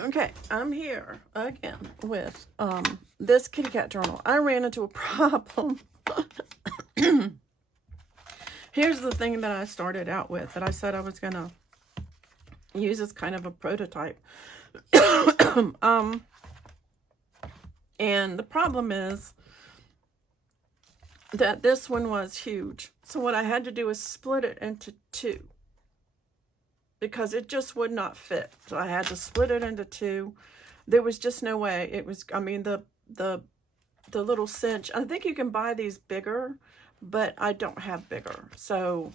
Okay, I'm here again with this kitty cat journal. I ran into a problem. Here's the thing that I started out with that I said I was gonna use as kind of a prototype. And the problem is that this one was huge. So what I had to do is split it into two, because it just would not fit. So I had to split it into two. There was just no way. It was, I mean, the little cinch, I think you can buy these bigger, but I don't have bigger. So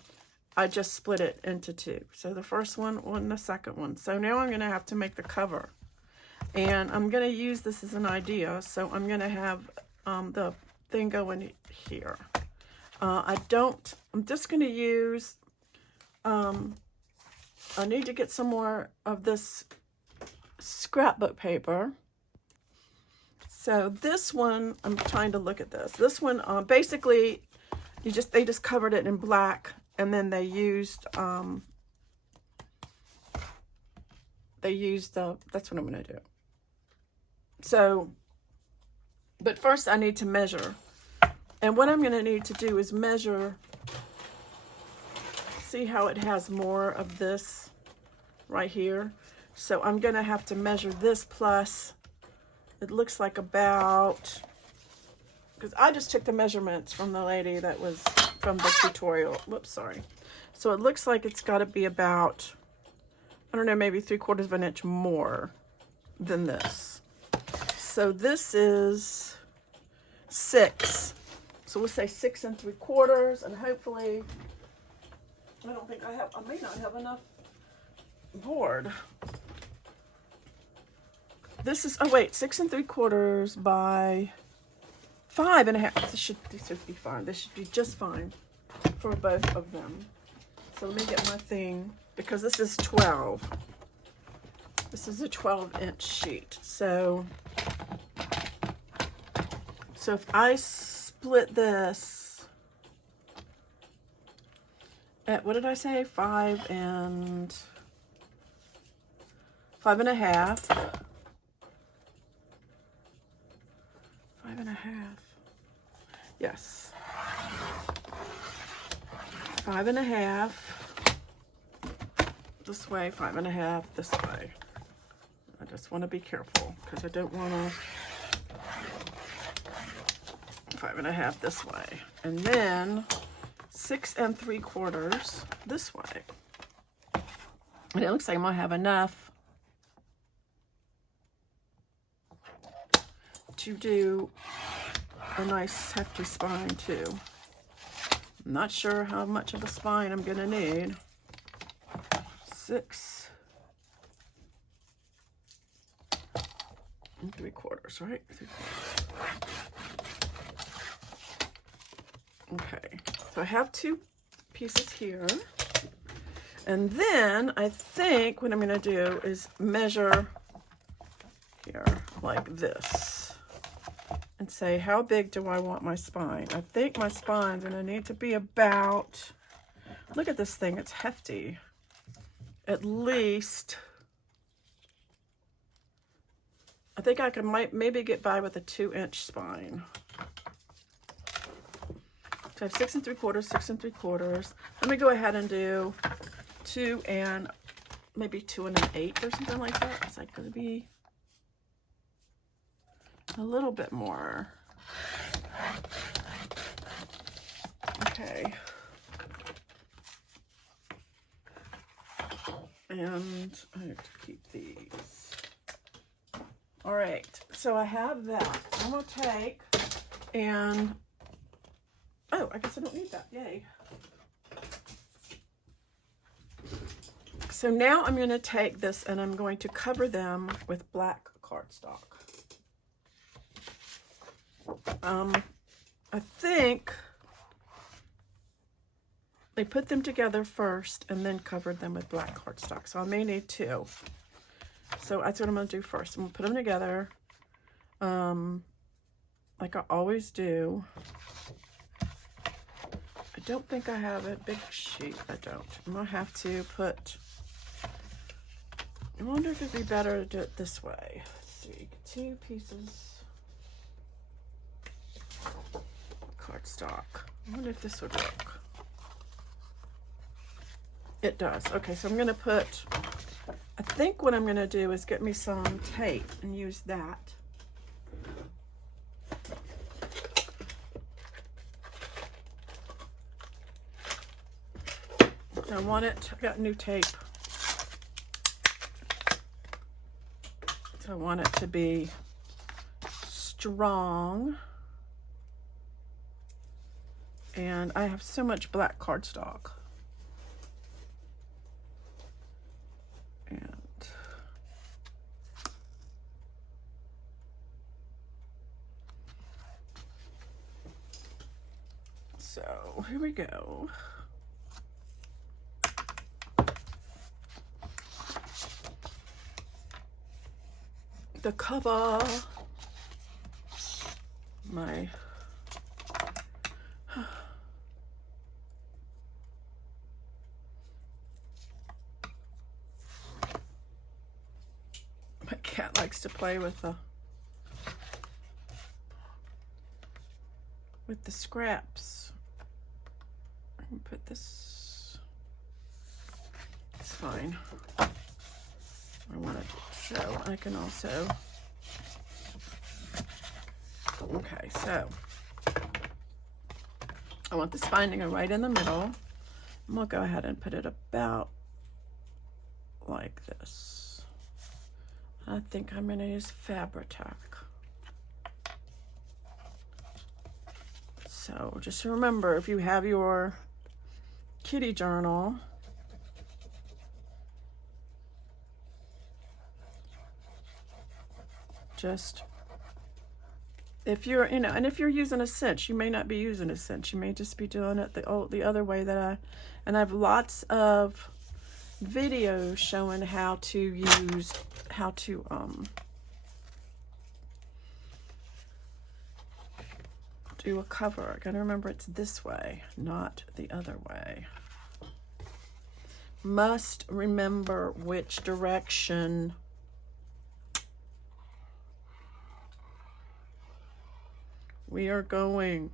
I just split it into two. So the first one and the second one. So now I'm gonna have to make the cover. And I'm gonna use this as an idea. So I'm gonna have the thing go in here. I'm just gonna use, I need to get some more of this scrapbook paper. So this one, I'm trying to look at this. This one, basically, they just covered it in black, and then they used, that's what I'm gonna do. So, but first I need to measure. And what I'm gonna need to do is measure. See how it has more of this right here? So I'm gonna have to measure this plus, it looks like about, because I just took the measurements from the lady that was from the tutorial. Whoops, sorry. So it looks like it's gotta be about, I don't know, maybe 3/4 of an inch more than this. So this is 6. So we'll say 6 3/4, and hopefully, I don't think I may not have enough board. This is, oh wait, 6 3/4 by 5 1/2. This should be fine. This should be just fine for both of them. So let me get my thing, because this is 12. This is a 12-inch sheet. So if I split this at, what did I say? 5 1/2. Five and a half. Yes. 5 1/2. This way, 5 1/2 this way. I just want to be careful because I don't want to. 5 1/2 this way. And then 6 3/4 this way. And it looks like I might have enough to do a nice hefty spine too. I'm not sure how much of a spine I'm gonna need. 6 3/4, right? 3/4. Okay, so I have 2 pieces here. And then I think what I'm gonna do is measure here like this and say, how big do I want my spine? I think my spine's gonna need to be about, look at this thing, it's hefty. At least, I think I might maybe get by with a 2-inch spine. So I have 6 3/4, 6 3/4. Let me go ahead and do 2 and maybe 2 1/8 or something like that. Is that going to be a little bit more? Okay. And I have to keep these. All right. So I have that. I'm going to take and, oh, I guess I don't need that. Yay. So now I'm going to take this and I'm going to cover them with black cardstock. I think they put them together first and then covered them with black cardstock. So I may need 2. So that's what I'm going to do first. I'm going to put them together like I always do. I don't think I have a big sheet. I don't. I'm going to have to put I wonder if it'd be better to do it this way. Let's see, 2 pieces cardstock. I wonder if this would work. It does. Okay, so I'm going to put, I think what I'm going to do is get me some tape and use that. So I want it, I got new tape. So I want it to be strong. And I have so much black cardstock. And so here we go. The cover, my cat likes to play with the scraps. I can put this. It's fine. I want it so I can also. Okay, so I want this binding right in the middle. I'm gonna go ahead and put it about like this. I think I'm gonna use Fabri-Tac. So just remember, if you have your kitty journal, just if you're, you know, and if you're using a cinch, you may not be using a cinch. You may just be doing it the other way that and I have lots of videos showing how to do a cover. I gotta remember it's this way, not the other way. Must remember which direction we are going.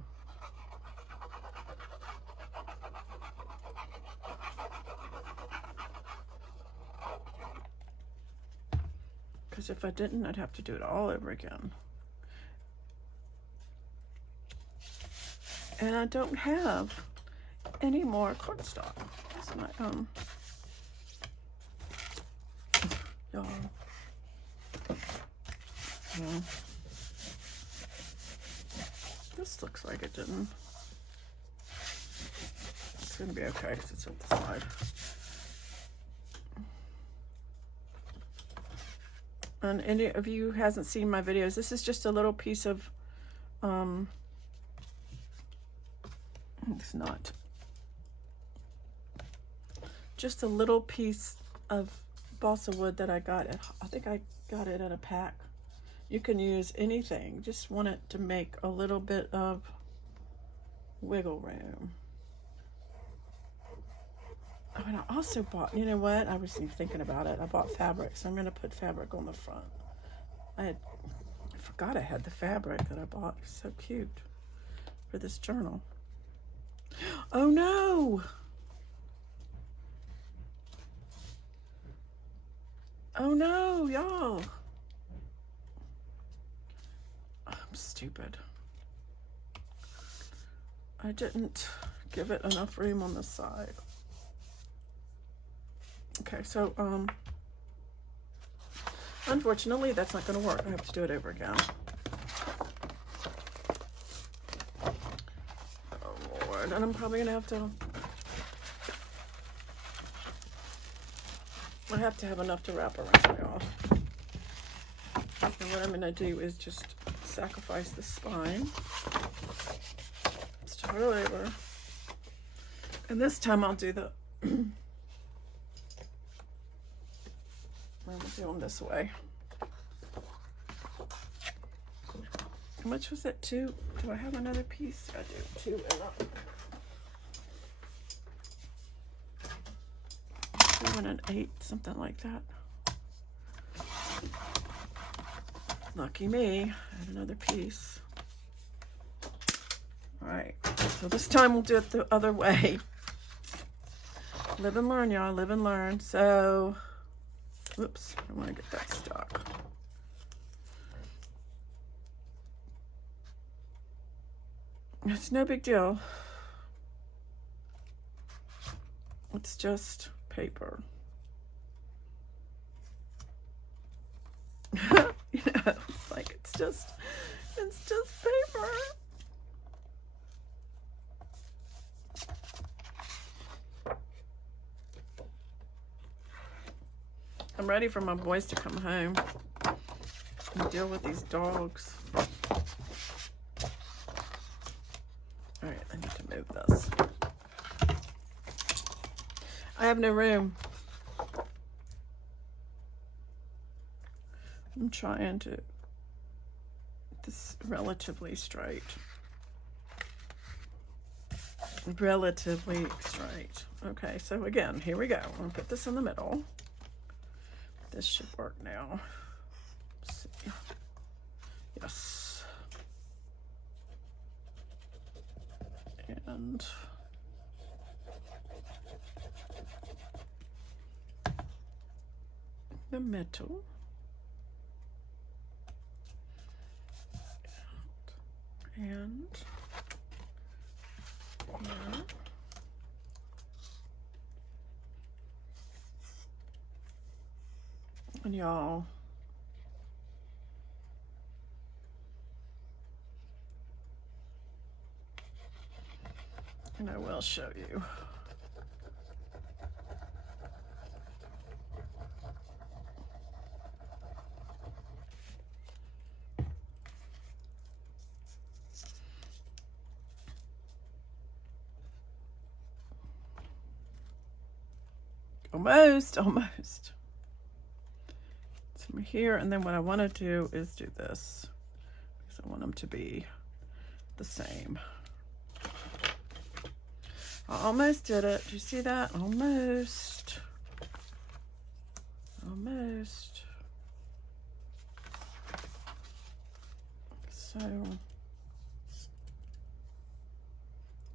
Because if I didn't, I'd have to do it all over again. And I don't have any more cardstock. That's my y'all. Well, this looks like it didn't. It's gonna be okay because it's at the side. And any of you who hasn't seen my videos, this is just a little piece of it's not. Just a little piece of balsa wood that I got at, I think I got it at a pack. You can use anything. Just want it to make a little bit of wiggle room. Oh, and I also bought, you know what? I was even thinking about it. I bought fabric, so I'm going to put fabric on the front. I forgot I had the fabric that I bought. It's so cute for this journal. Oh no! Oh no, y'all! I'm stupid. I didn't give it enough room on the side. Okay, so unfortunately that's not going to work. I have to do it over again. Oh Lord, and I'm probably going to have to. I have to have enough to wrap around, y'all. And what I'm going to do is just sacrifice the spine. Start over. And this time I'll do the. I'm going to do them this way. How much was it? 2? Do I have another piece? I do. 2 and 2 and an 8, something like that. Lucky me. I had another piece. All right, so this time we'll do it the other way. Live and learn, y'all. Live and learn. So, whoops, I want to get that stuck. It's no big deal. It's just paper. You know, it's like it's just paper. I'm ready for my boys to come home and deal with these dogs. All right, I need to move this. I have no room. I'm trying to get this relatively straight. Relatively straight. Okay, so again, here we go. I'm gonna put this in the middle. This should work now. Let's see. Yes. And the middle. And here. And y'all, and I will show you. Almost. So here, and then what I want to do is do this because I want them to be the same. I almost did it. Do you see that? Almost. So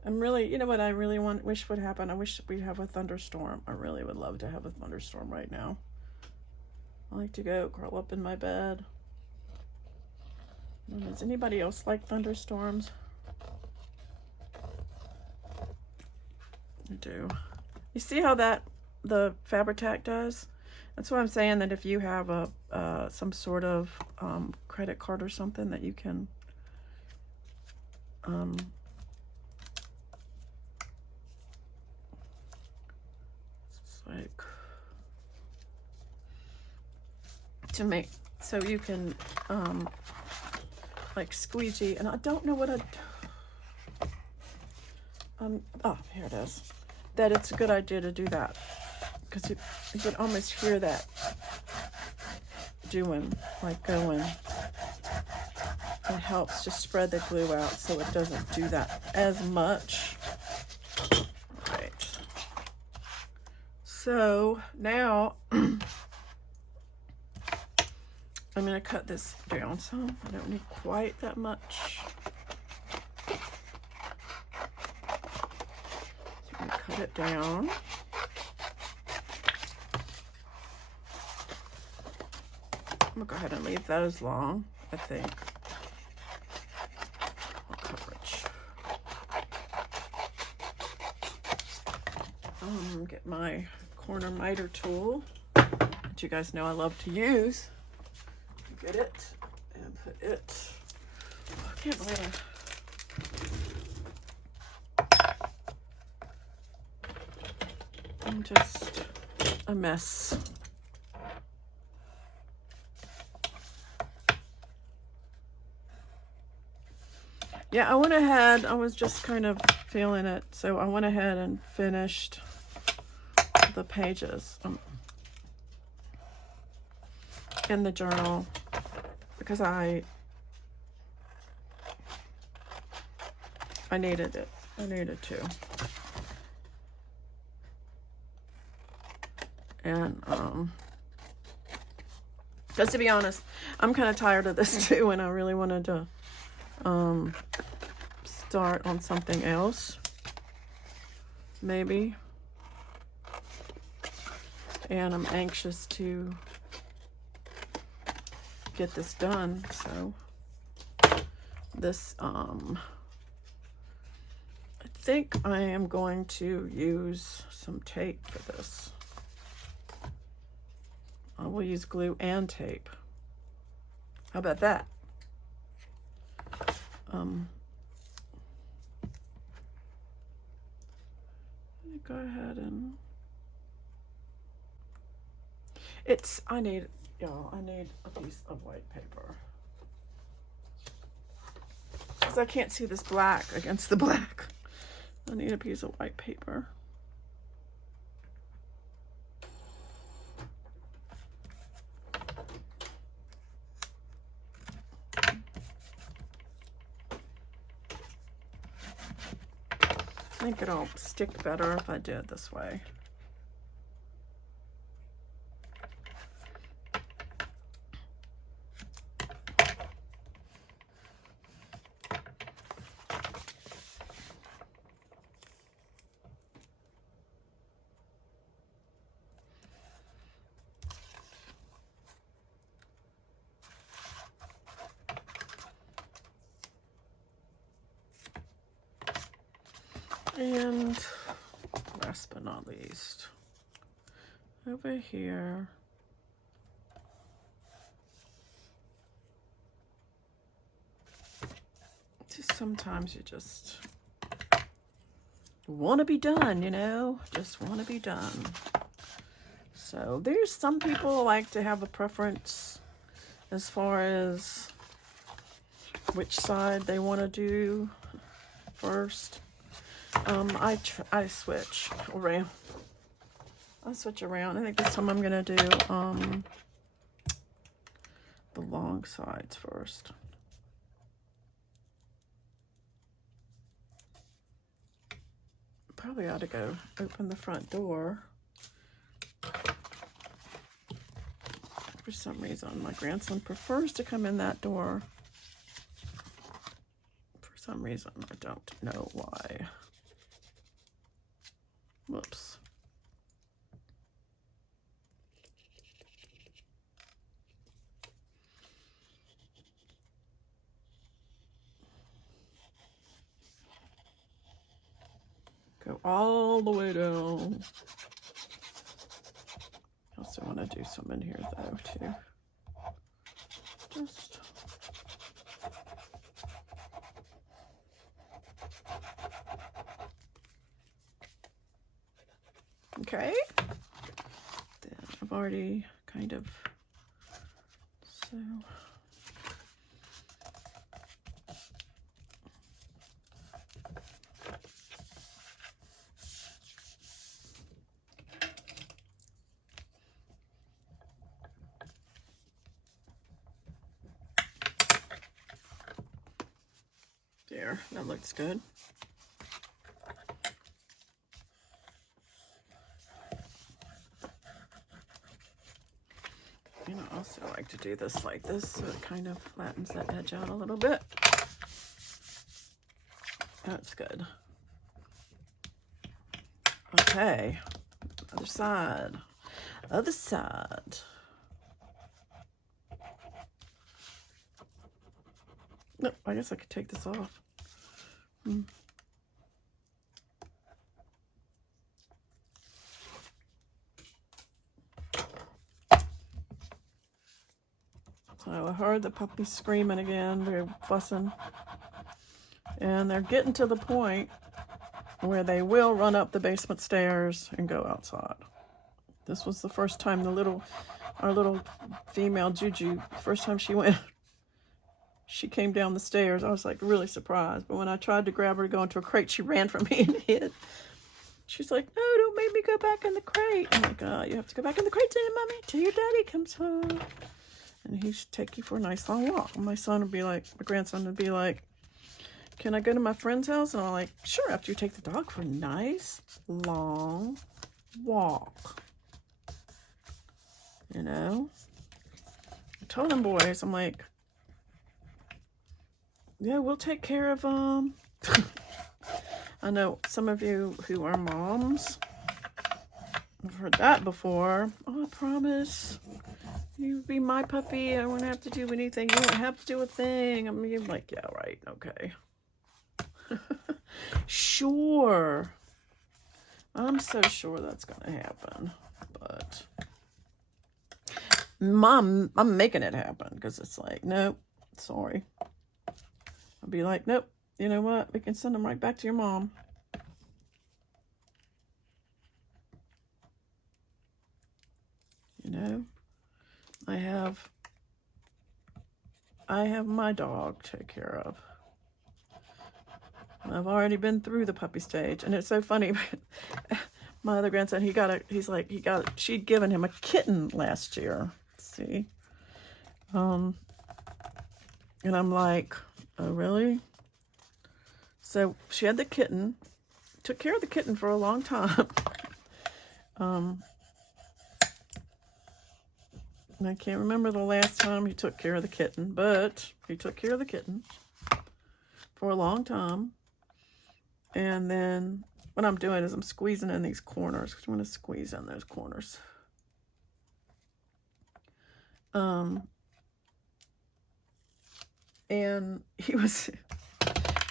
I'm really, you know what I really wish would happen? I wish we'd have a thunderstorm. I really would love to have a thunderstorm right now. I like to go curl up in my bed. Does anybody else like thunderstorms? I do. You see how the Fabri-Tac does? That's what I'm saying, that if you have a some sort of credit card or something that you can it's like to make so you can like squeegee, and I don't know what oh, here it is. That it's a good idea to do that because you can almost hear that going. It helps to spread the glue out so it doesn't do that as much. Right. So now I'm going to cut this down some. I don't need quite that much. So I'm going to cut it down. I'm going to go ahead and leave those long, I think. Coverage. Get my corner miter tool that you guys know I love to use. Get it and put it. Oh, I can't believe I'm just a mess. Yeah, I went ahead, I was just kind of feeling it, so I went ahead and finished the pages in the journal because I needed it. I needed to. And Because to be honest, I'm kind of tired of this too, and I really wanted to start on something else, maybe. And I'm anxious to get this done, so this, I think I am going to use some tape for this. I will use glue and tape. How about that? Let me go ahead and I need a piece of white paper. Because I can't see this black against the black. I need a piece of white paper. I think it'll stick better if I do it this way. And last but not least, over here, just sometimes you just want to be done, you know, just want to be done. So there's some people like to have a preference as far as which side they want to do first. I switch around. I switch around. I think this time I'm gonna do the long sides first. Probably ought to go open the front door. For some reason, my grandson prefers to come in that door. For some reason, I don't know why. Whoops. Go all the way down. I also want to do some in here though too. Just okay. Then I've already kind of so. There, that looks good. And I also like to do this like this, so it kind of flattens that edge out a little bit. That's good. Okay, other side. Other side. No, I guess I could take this off. So I heard the puppies screaming again. They're fussing. And they're getting to the point where they will run up the basement stairs and go outside. This was the first time our little female Juju, first time she went, she came down the stairs. I was like really surprised. But when I tried to grab her to go into a crate, she ran from me and hid. She's like, no, don't make me go back in the crate. I'm like, you have to go back in the crate then, mommy, till your daddy comes home. And he should take you for a nice long walk. And my grandson would be like, can I go to my friend's house? And I'm like, sure, after you take the dog for a nice long walk. You know? told them boys, I'm like, yeah, we'll take care of them. I know some of you who are moms, I've heard that before. Oh, I promise. You be my puppy. I won't have to do anything. You won't have to do a thing. I'm like, yeah, right. Okay. Sure. I'm so sure that's going to happen. But Mom, I'm making it happen because it's like, nope, sorry. I'll be like, nope, you know what? We can send them right back to your mom. You know, I have my dog to take care of. I've already been through the puppy stage, and it's so funny. My other grandson, she'd given him a kitten last year. See, and I'm like, oh really? So she had the kitten, took care of the kitten for a long time. And I can't remember the last time he took care of the kitten, but he took care of the kitten for a long time. And then what I'm doing is I'm squeezing in these corners because I want to squeeze in those corners. And he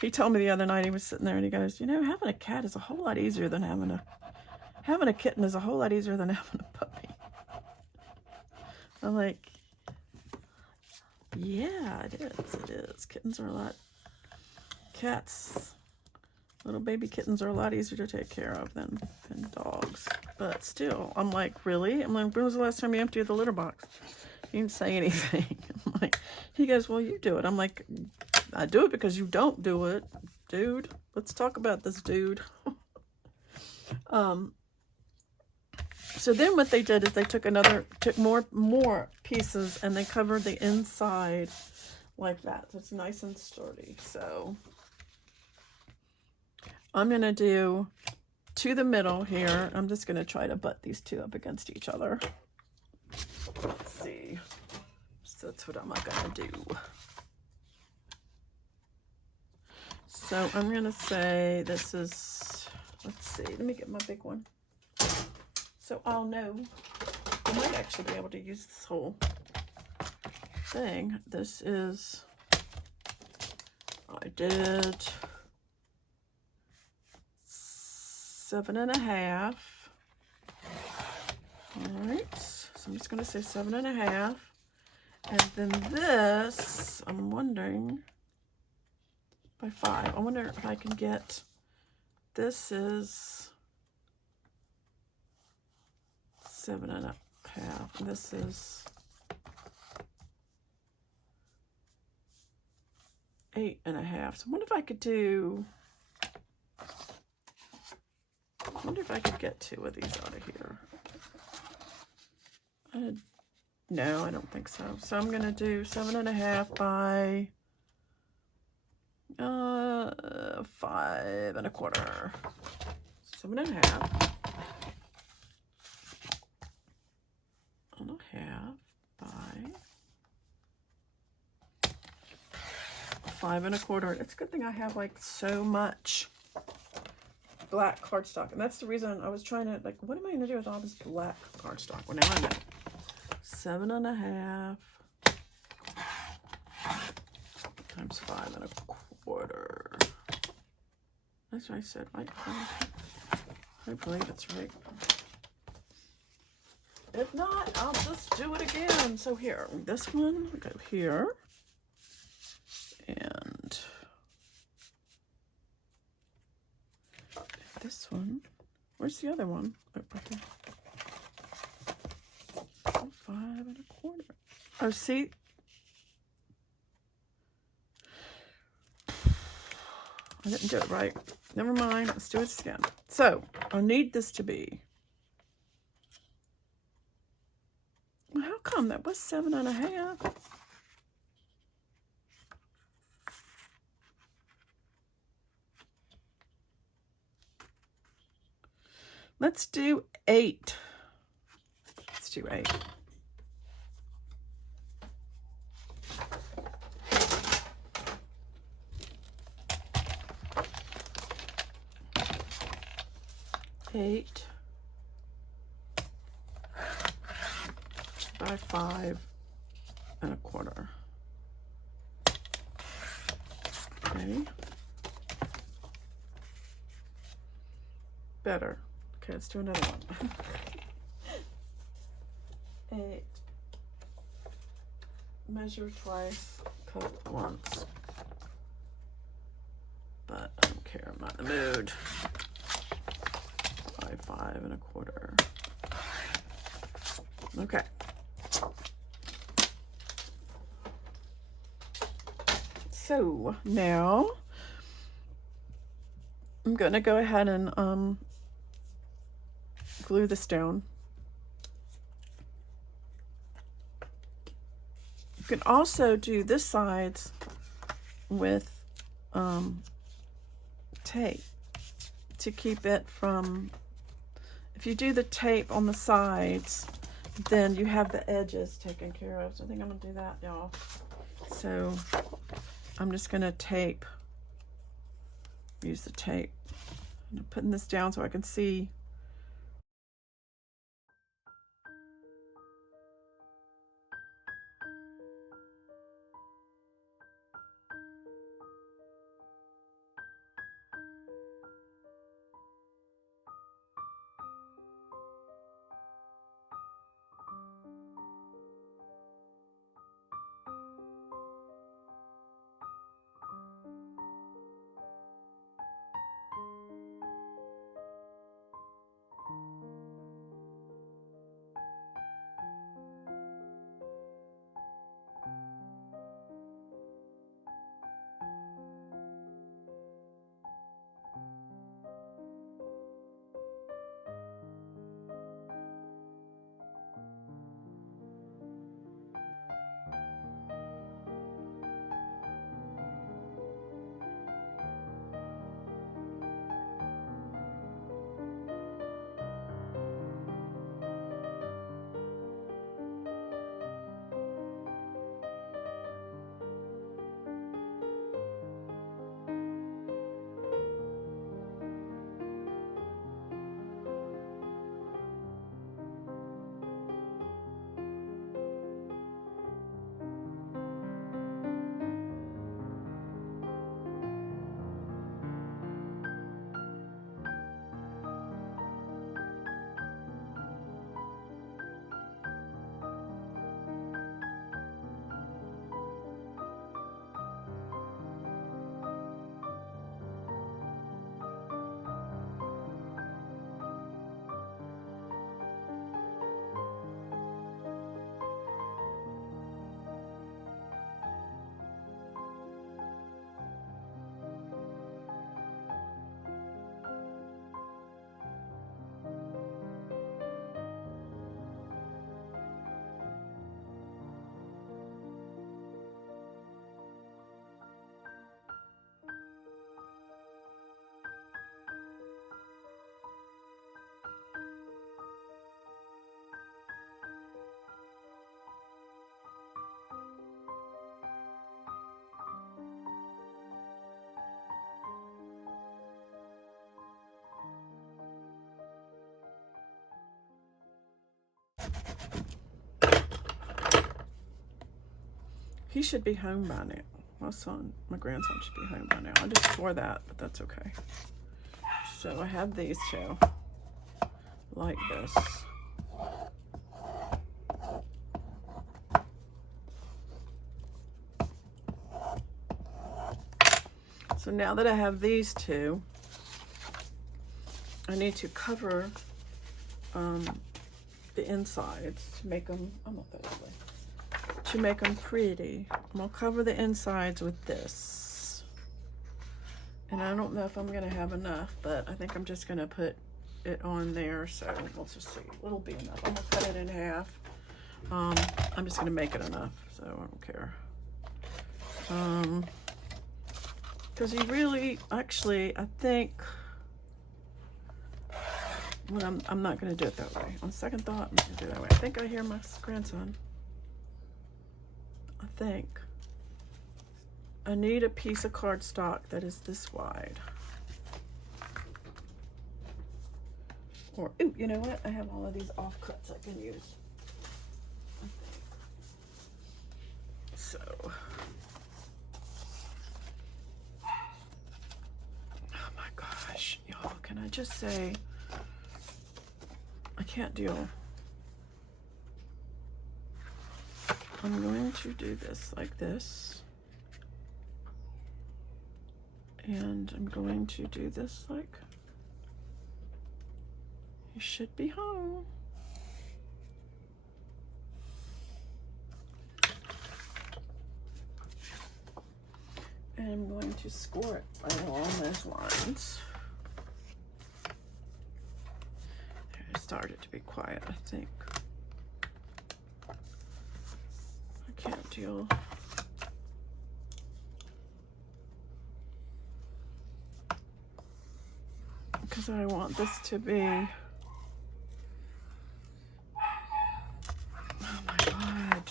told me the other night, he was sitting there and he goes, you know, having a cat is a whole lot easier than having a kitten is a whole lot easier than having a puppy. I'm like, yeah, it is. Kittens are little baby kittens are a lot easier to take care of than dogs. But still, I'm like, really? I'm like, when was the last time you emptied the litter box? He didn't say anything. I'm like, he goes, well, you do it. I'm like, I do it because you don't do it, dude. Let's talk about this, dude. So then what they did is they took more pieces and they covered the inside like that. So it's nice and sturdy. So I'm going to do to the middle here. I'm just going to try to butt these two up against each other. Let's see. So that's what I'm going to do. So I'm going to say this is, let's see, let me get my big one. So I'll know. I might actually be able to use this whole thing. This is, I did 7.5. All right, so I'm just gonna say 7.5. And then this, I'm wondering, by 5. I wonder if I can get, this is 7.5, and this is 8.5. So I wonder if I could do, I wonder if I could get 2 of these out of here. No, I don't think so. So I'm gonna do 7.5 by 5 1/4. 7.5. 1.5 by 5 1/4. It's a good thing I have like so much black cardstock, and that's the reason I was trying to, like, what am I going to do with all this black cardstock? Well, now I know. 7.5 times 5 1/4. That's what I said, right? I believe it's right. If not, I'll just do it again. So here, this one, we go here, and this one, where's the other one? Oh, right there. 5 1/4. Oh, see? I didn't do it right. Never mind. Let's do it again. So, I need this to be. Well, how come that was 7.5? Let's do 8. Let's do 8. 8 by 5 1/4. Okay. Better. Okay, let's do another one. 8. Measure twice, cut once. But I don't care, I'm not in the mood. By 5 1/4. Okay. So now I'm going to go ahead and glue this down. You can also do this sides with tape to keep it from, if you do the tape on the sides, then you have the edges taken care of. So I think I'm going to do that, y'all. So I'm just going to tape, use the tape. I'm putting this down so I can see. He should be home by now. My grandson should be home by now. I just tore that, but that's okay. So I have these two, like this. So now that I have these two, I need to cover the insides to make them, I'm not that way, to make them pretty. I'm gonna cover the insides with this. And I don't know if I'm gonna have enough, but I think I'm just gonna put it on there. So let's just see, it'll be enough. I'm gonna cut it in half. I'm just gonna make it enough, so I don't care. Because he really, actually, I think, well, I'm not going to do it that way. On second thought, I'm going to do it that way. I think I hear my grandson. I think. I need a piece of cardstock that is this wide. Or, ooh, you know what? I have all of these offcuts I can use. So, oh my gosh, y'all, can I just say, I can't deal. I'm going to do this like this. And I'm going to do this like, you should be home. And I'm going to score it right along those lines. It started to be quiet, I think. I can't deal. Because I want this to be, oh my God.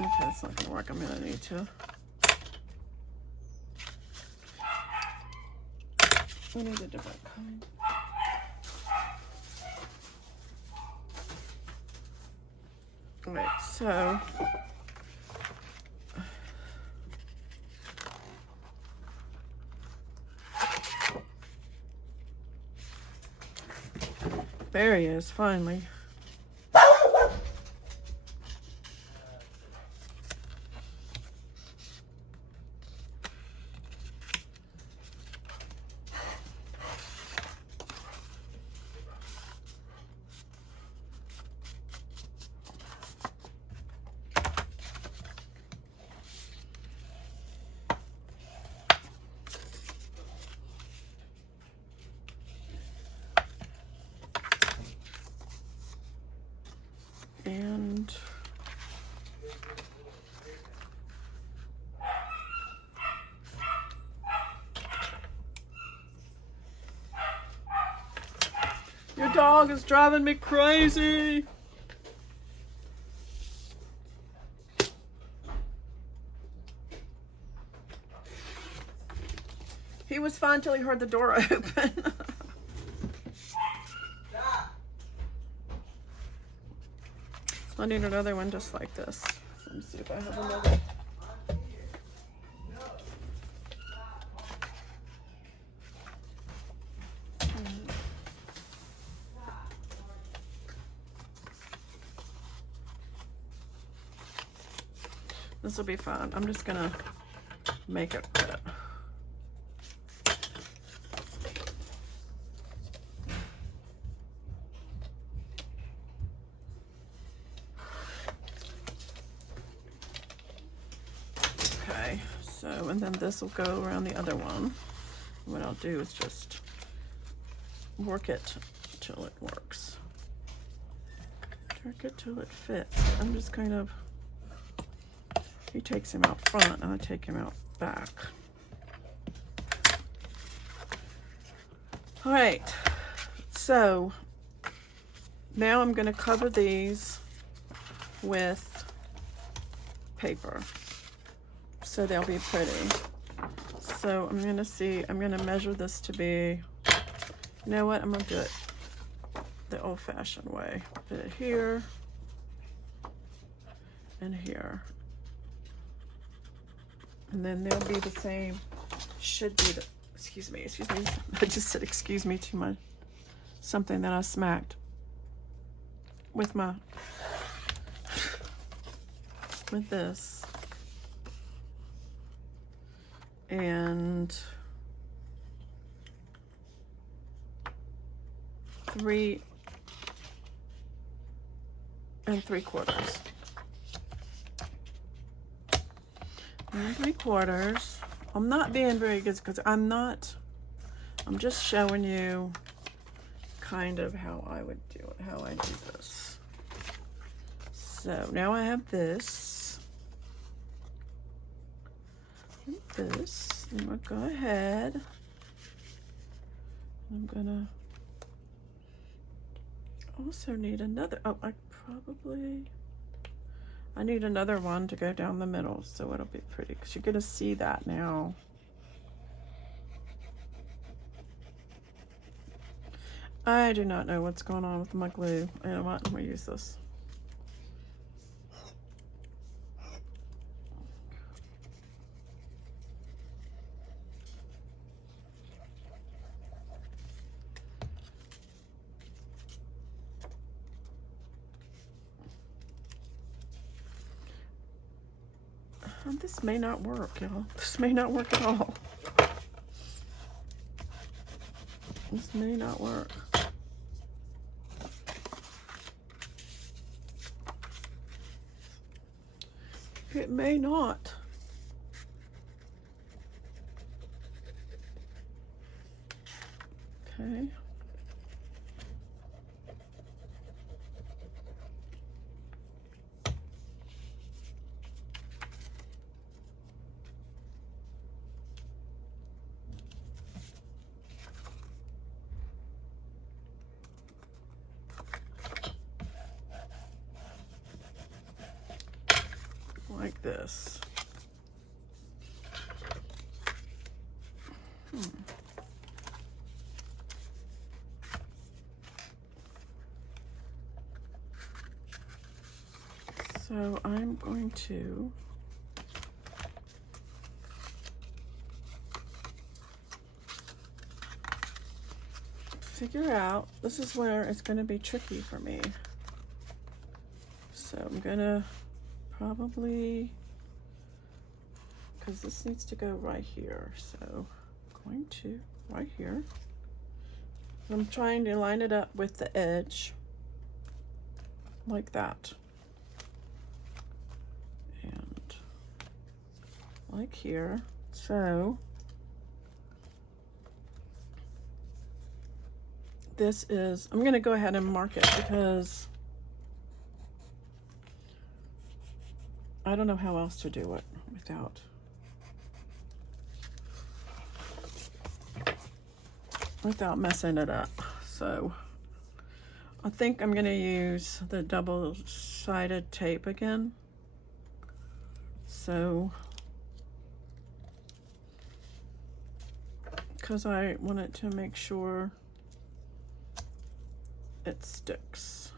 Okay, that's not gonna work. I'm gonna need to. We need a different kind. Alright, so there he is, finally. And your dog is driving me crazy. He was fine till he heard the door open. I need another one just like this. Let me see if I have another. This will be fun. I'm just gonna make it fit. Okay, so, and then this will go around the other one. What I'll do is just work it till it works. Work it till it fits. I'm just kind of, he takes him out front and I take him out back. All right, so now I'm going to cover these with paper so they'll be pretty. So I'm going to see, I'm going to measure this to be, you know what, I'm going to do it the old-fashioned way. Put it here and here. And then they'll be the same, should be the, excuse me, I just said excuse me to my, something that I smacked with my, with this. And 3 3/4. 3 3/4. I'm not being very good because I'm just showing you kind of how I would do it, how I do this. So now I have this. And this. And we'll go ahead. I'm gonna also need another, oh, I need another one to go down the middle, so it'll be pretty, because you're gonna see that now. I do not know what's going on with my glue. You know what? I'm gonna use this. This may not work, y'all. This may not work at all. This may not work. It may not. Okay. Like this. So I'm going to figure out, this is where it's going to be tricky for me. So I'm going to probably, because this needs to go right here, so I'm going to right here. I'm trying to line it up with the edge like that, and like here. So this is, I'm going to go ahead and mark it because I don't know how else to do it without messing it up. So I think I'm going to use the double-sided tape again. So, because I wanted to make sure it sticks.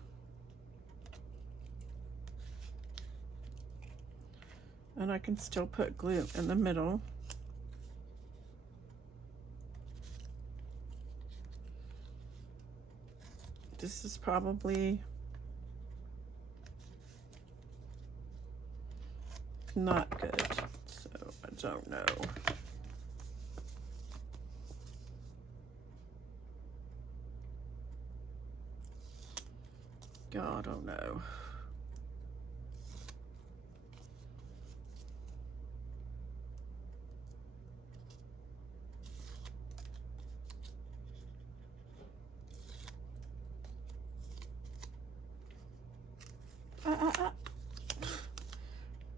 And I can still put glue in the middle. This is probably not good, so I don't know. God, I don't know.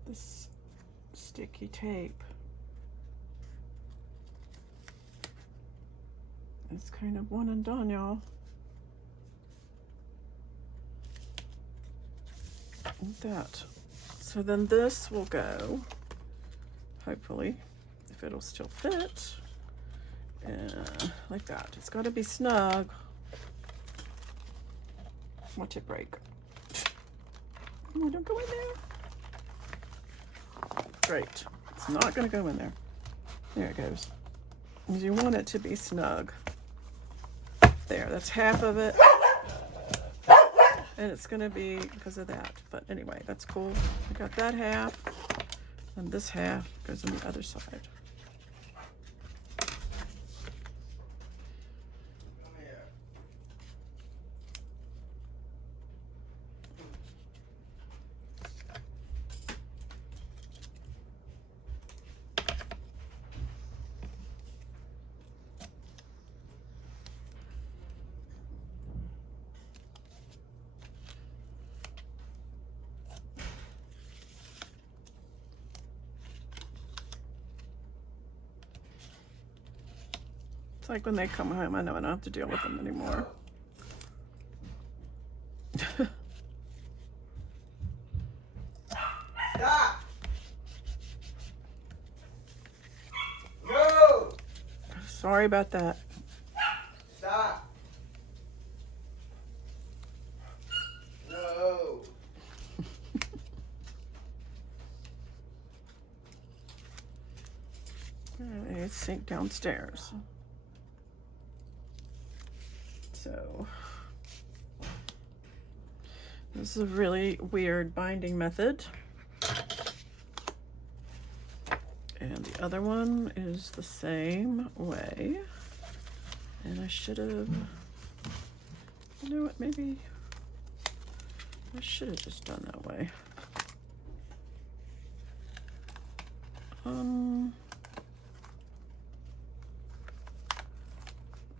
This sticky tape is kind of one and done, y'all. Like that. So then this will go, hopefully, if it'll still fit, like that. It's got to be snug. Watch it break. Oh, don't go in there. Great. It's not going to go in there. There it goes. Because you want it to be snug. There, that's half of it. And it's going to be because of that. But anyway, that's cool. I got that half. And this half goes on the other side. It's like when they come home, I know I don't have to deal with them anymore. Stop! No! Sorry about that. Stop! a sink downstairs. So this is a really weird binding method. And the other one is the same way. And I should have, you know what, maybe I should have just done that way.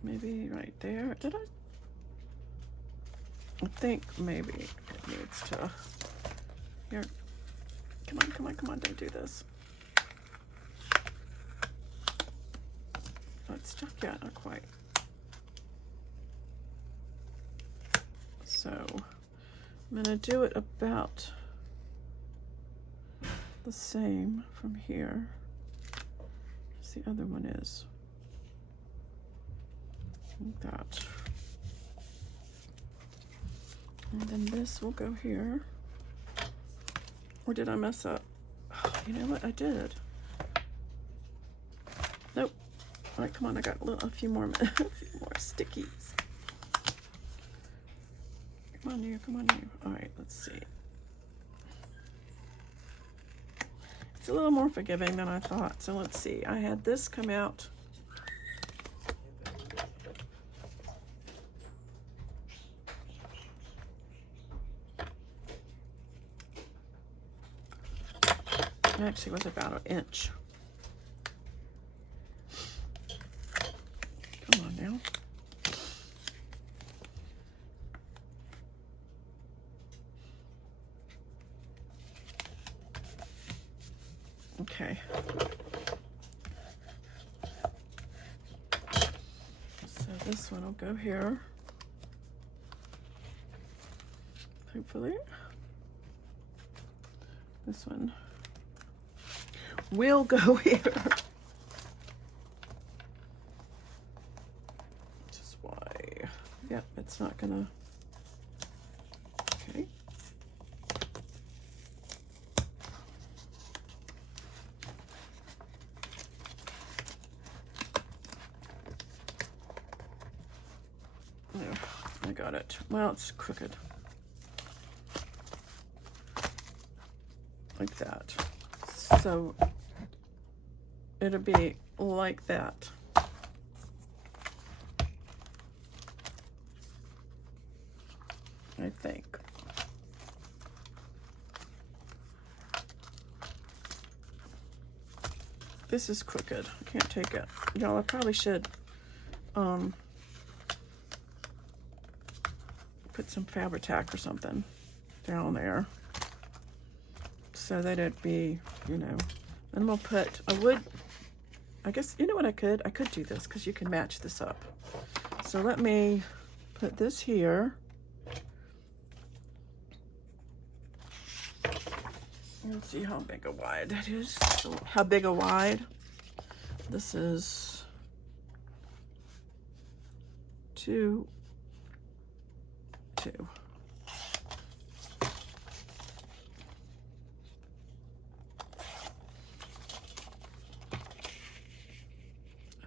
Maybe right there. Did I think maybe it needs to, here, come on, come on, come on, don't do this. Not stuck yet, not quite. So I'm gonna do it about the same from here as the other one is. Like that. And then this will go here. Or did I mess up? Oh, you know what? I did. Nope. All right, come on. I got a few more stickies. Come on, you. Come on, you. All right, let's see. It's a little more forgiving than I thought. So let's see. I had this come out. It actually was about 1 inch. Come on now. Okay. So this one will go here. Hopefully. This one will go here. Which is why, yep, it's not gonna, okay. No, I got it. Well, it's crooked. Like that. So it'll be like that. I think. This is crooked. I can't take it. Y'all, I probably should put some Fabri-Tac or something down there so that it'd be, you know. And we'll put, I guess, you know what I could do this because you can match this up. So let me put this here. Let's see how big a wide that is. So how big a wide? This is 2, 2.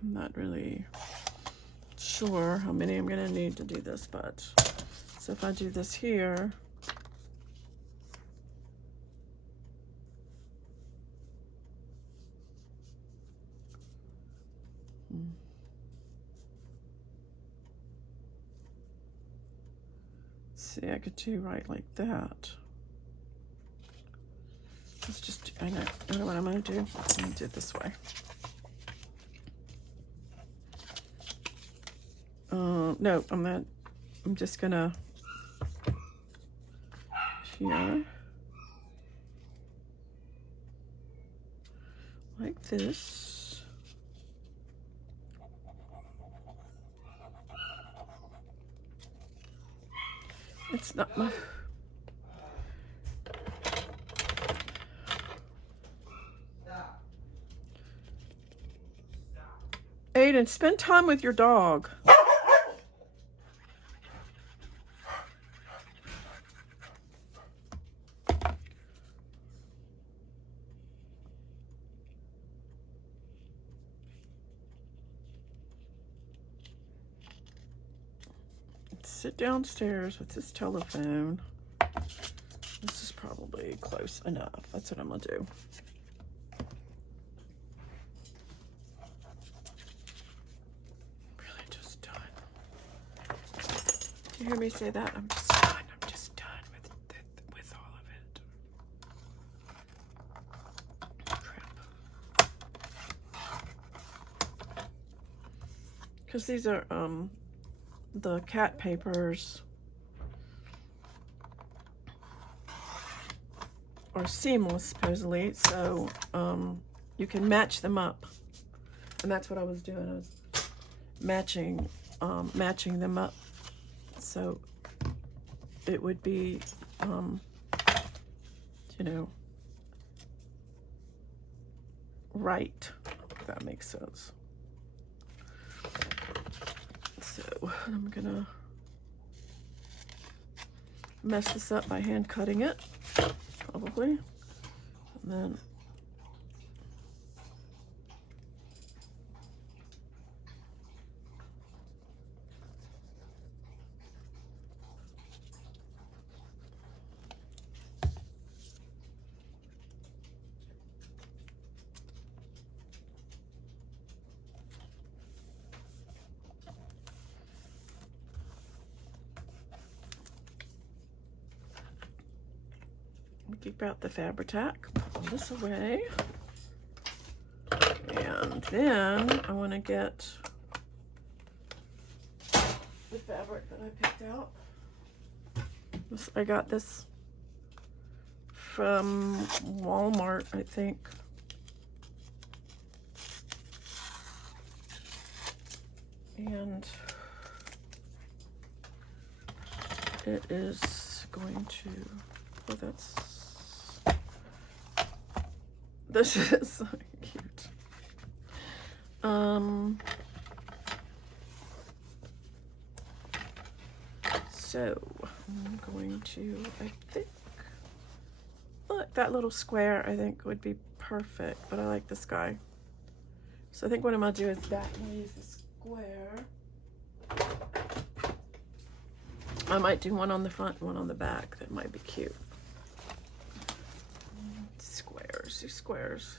I'm not really sure how many I'm gonna need to do this, but so if I do this here, see, I could do right like that. Let's just, I know what I'm gonna do. I'm gonna do it this way. No, I'm just gonna here like this. It's not my Aiden, spend time with your dog. sit downstairs with this telephone. This is probably close enough. That's what I'm gonna do. Really just done. Do you hear me say that? I'm just done. I'm just done with all of it. Crap. Because these are the cat papers are seamless supposedly, so you can match them up, and that's what I was doing. I was matching them up so it would be you know, right, if that makes sense. So I'm gonna mess this up by hand cutting it, probably, and then keep out the Fabri-Tac, pull this away, and then I want to get the fabric that I picked out. I got this from Walmart, I think. And it is going to, oh, that's, this is so cute. So I'm going to, I think, look, that little square I think would be perfect, but I like this guy. So I think what I'm gonna do is that, I'm gonna use the square. I might do one on the front, one on the back. That might be cute. Squares, these squares.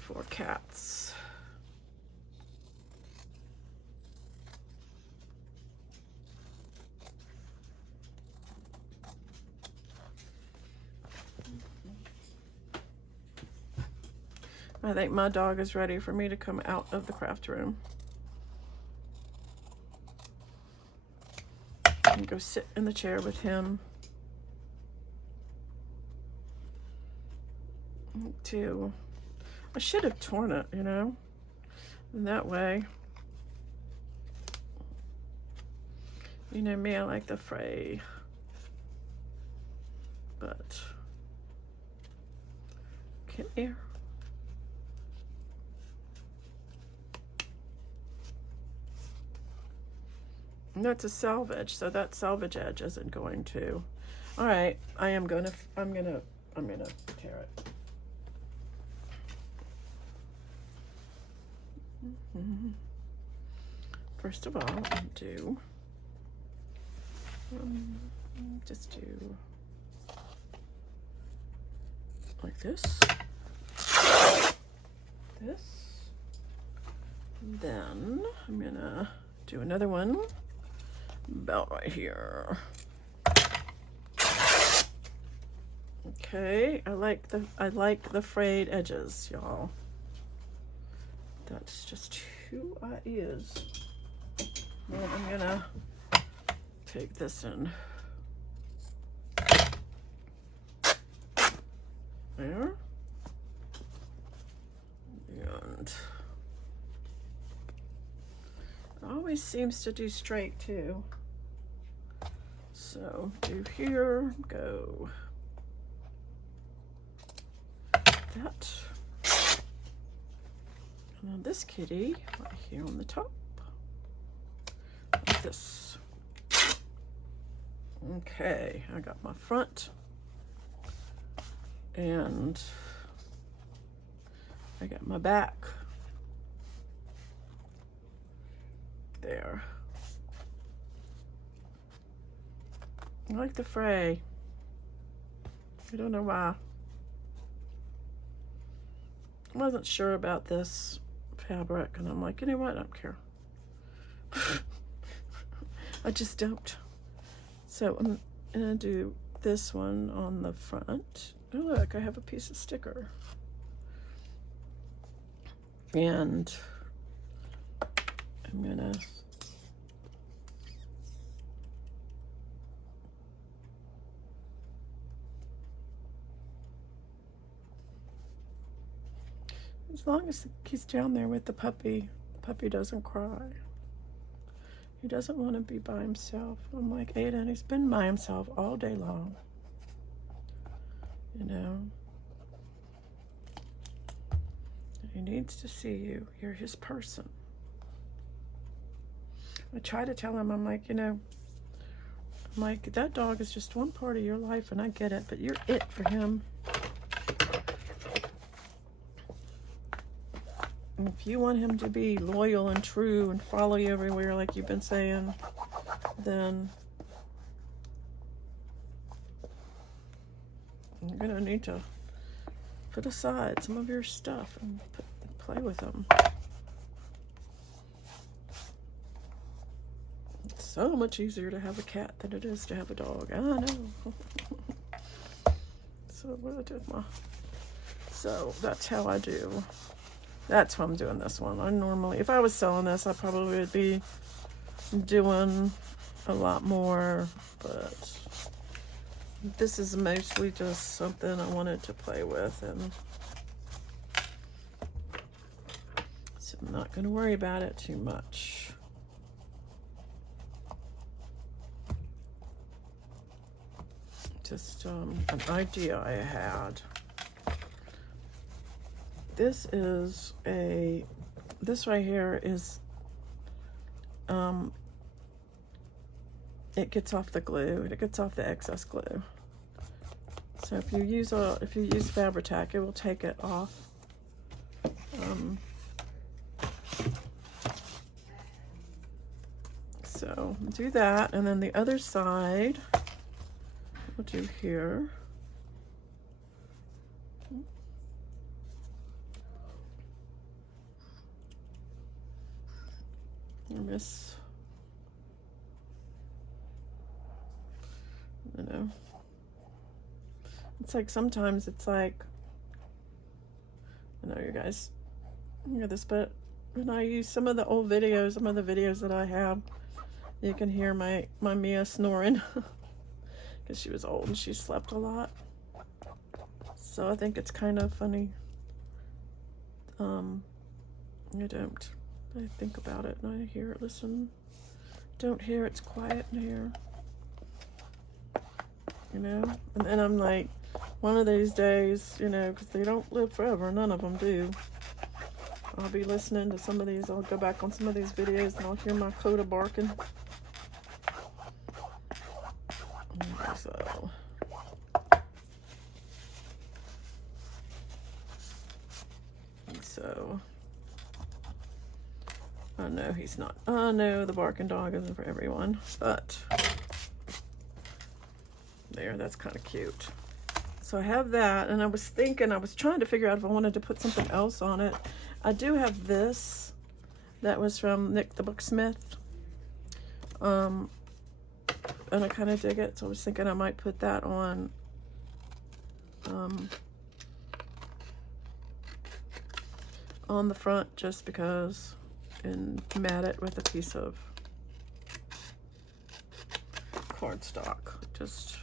For cats. I think my dog is ready for me to come out of the craft room and go sit in the chair with him too. I should have torn it, you know, and that way, you know me, I like the fray, but come here. And that's a salvage, so that salvage edge isn't going to. All right, I'm gonna tear it. First of all, I'll do, just do like this, and then I'm gonna do another one about right here. Okay, I like the frayed edges, y'all. That's just who I is. Then I'm gonna take this in there, and it always seems to do straight too. So do here, go that. And then this kitty right here on the top, like this. Okay, I got my front, and I got my back. There. I like the fray. I don't know why. I wasn't sure about this fabric, and I'm like, you know what? I don't care. I just don't. So I'm gonna do this one on the front. Oh look, I have a piece of sticker. And I'm gonna as long as he's down there with the puppy doesn't cry. He doesn't want to be by himself. I'm like, Aiden, he's been by himself all day long. You know? He needs to see you. You're his person. I try to tell him, I'm like, you know, I'm like, that dog is just one part of your life, and I get it, but you're it for him. And if you want him to be loyal and true and follow you everywhere, like you've been saying, then you're gonna need to put aside some of your stuff and play with him. It's so much easier to have a cat than it is to have a dog. I know. So what I did so that's how I do. That's why I'm doing this one. I normally, if I was selling this, I probably would be doing a lot more, but this is mostly just something I wanted to play with, and so I'm not going to worry about it too much. Just an idea I had. This right here is, it gets off the glue. It gets off the excess glue. So if you use Fabri-Tac, it will take it off. So do that, and then the other side we'll do here. Miss, I don't know. It's like sometimes it's like, I know you guys hear this, but when I use some of the old videos, some of the videos that I have, you can hear my Mia snoring because she was old and she slept a lot. So I think it's kind of funny. I think about it and I hear it, listen. Don't hear, it's quiet in here. You know? And then I'm like, one of these days, you know, because they don't live forever, none of them do. I'll be listening to some of these, I'll go back on some of these videos and I'll hear my coda barking. So I know he's not. I know the barking dog isn't for everyone, but there, that's kind of cute. So I have that, and I was trying to figure out if I wanted to put something else on it. I do have this that was from Nick the Booksmith, and I kind of dig it, so I was thinking I might put that on the front just because, and mat it with a piece of cardstock. Just,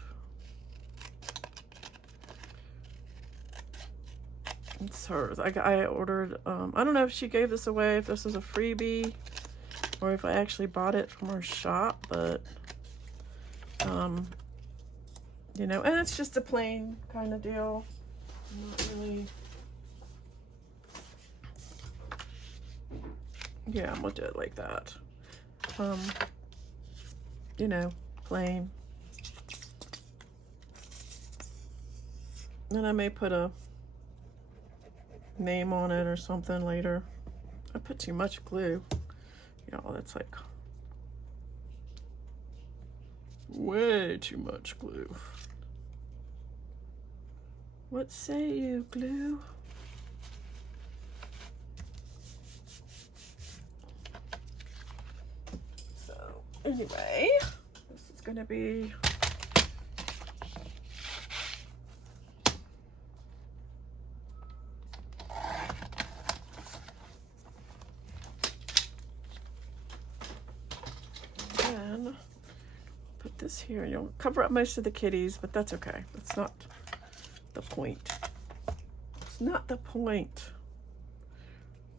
it's hers. I ordered, I don't know if she gave this away, if this was a freebie, or if I actually bought it from her shop, but, you know, and it's just a plain kind of deal. Not really. Yeah, I'm gonna do it like that. You know, plain. And I may put a name on it or something later. I put too much glue. Y'all, that's like Way too much glue. What say you, glue? So, anyway, this is going to be this here. You'll cover up most of the kitties, but that's okay. That's not the point. It's not the point.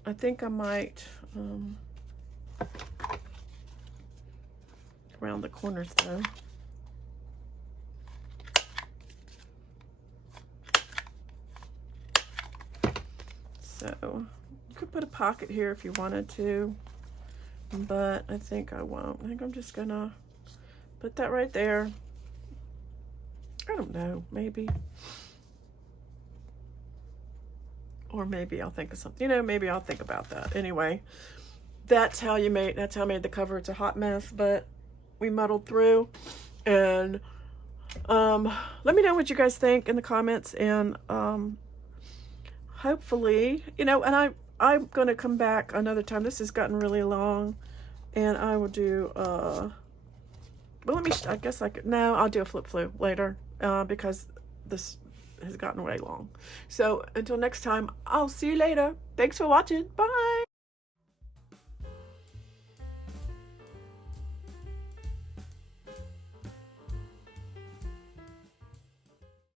I think I might around the corners though. So you could put a pocket here if you wanted to, but I think I won't. I think I'm just gonna put that right there. I don't know, maybe. Or maybe I'll think of something. You know, maybe I'll think about that. Anyway, that's how I made the cover. It's a hot mess, but we muddled through. And let me know what you guys think in the comments. And hopefully, you know, and I'm going to come back another time. This has gotten really long. And I will do... well, I guess I'll do a flip flu later because this has gotten way long. So until next time, I'll see you later. Thanks for watching. Bye.